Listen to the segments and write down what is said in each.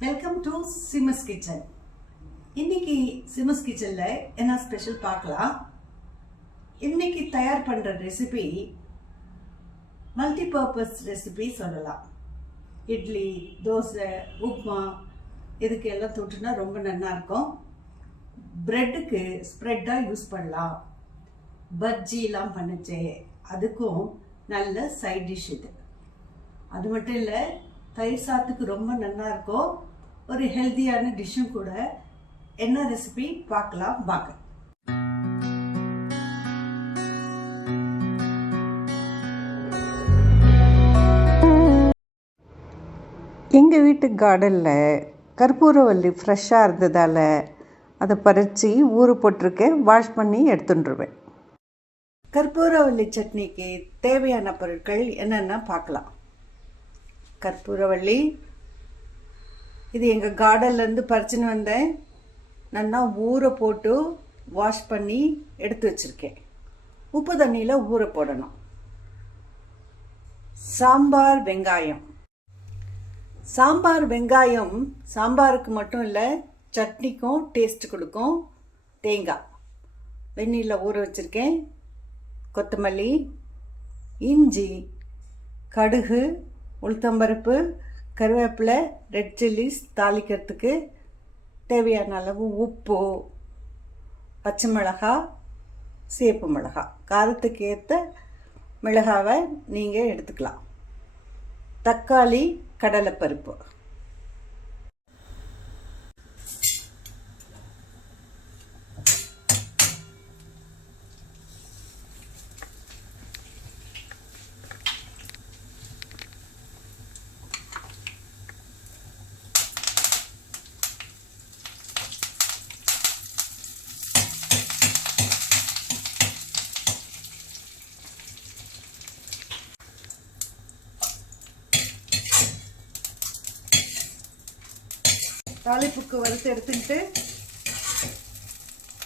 Welcome to சிமஸ் kitchen இன்னைக்கு சிமஸ் கிச்சனில் என்ன ஸ்பெஷல் பார்க்கலாம்? இன்னைக்கு தயார் பண்ணுற ரெசிபி மல்டிபர்பஸ் ரெசிபி சொல்லலாம். இட்லி தோசை உப்மா இதுக்கு எல்லாம் தொட்டுனா ரொம்ப நல்லா இருக்கும். ப்ரெட்டுக்கு ஸ்ப்ரெட்டாக யூஸ் பண்ணலாம். பஜ்ஜிலாம் பண்ணுச்சே அதுக்கும் நல்ல சைட் டிஷ் இது. அது மட்டும் இல்லை தயிர் சாத்துக்கு ரொம்ப நல்லா இருக்கும். ஒரு ஹெல்த்தியான டிஷ்ஷும் கூட. என்ன ரெசிபி பார்க்கலாம் வாங்க. எங்கள் வீட்டு கார்டனில் கற்பூரவல்லி ஃப்ரெஷ்ஷாக இருந்ததால் அதை பறித்து ஊறு போட்டிருக்கேன். வாஷ் பண்ணி எடுத்துட்டுருவேன். கற்பூரவல்லி சட்னிக்கு தேவையான பொருட்கள் என்னென்ன பார்க்கலாம். கற்பூரவள்ளி. இது எங்கள் கார்டன்லேருந்து பறிச்சுன்னு வந்தேன். நல்லா ஊற போட்டு வாஷ் பண்ணி எடுத்து வச்சுருக்கேன். உப்பு தண்ணியில் ஊற போடணும். சாம்பார் வெங்காயம். சாம்பார் வெங்காயம் சாம்பாருக்கு மட்டும் இல்லை சட்னிக்கும் டேஸ்ட் கொடுக்கும். தேங்காய். வெந்நீரில் ஊற வச்சுருக்கேன். கொத்தமல்லி இஞ்சி கடுகு உளுத்தம்பருப்பு கருவேப்பிலை ரெட் சில்லிஸ் தாளிக்கிறதுக்கு தேவையான அளவு உப்பு பச்சை மிளகாய் சேப்பு மிளகாய் காரத்துக்கு ஏற்ற மிளகாவை நீங்கள் எடுத்துக்கலாம். தக்காளி கடலைப்பருப்பு. தாளிப்புக்கு வறுத்து எடுத்துக்கிட்டு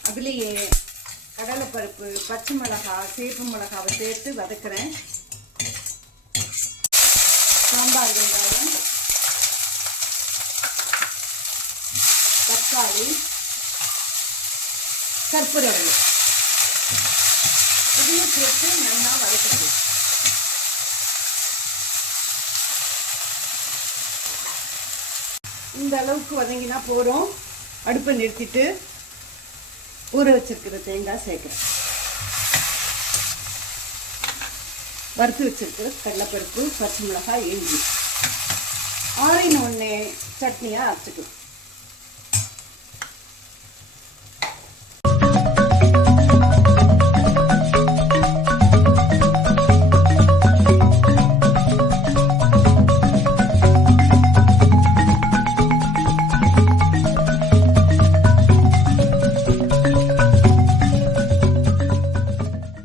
அதுலேயே கடலைப்பருப்பு பச்சை மிளகா சேப்பு மிளகாவை சேர்த்து வதக்குறேன். சாம்பார் வெங்காயம் தக்காளி கற்பூரவள்ளி. இதையும் சேர்த்து நல்லா வதக்குறேன் இந்த அளவுக்கு வதங்கினா போகிறோம் அடுப்பை நிறுத்திட்டு ஊற வச்சிருக்கிற தேங்காய் சேர்க்குறேன். வறுத்து வச்சிருக்கிற கடலைப்பருப்பு பச்சை மிளகாய் இஞ்சி. ஆறின உடனே சட்னியாக அரைச்சிக்கணும்.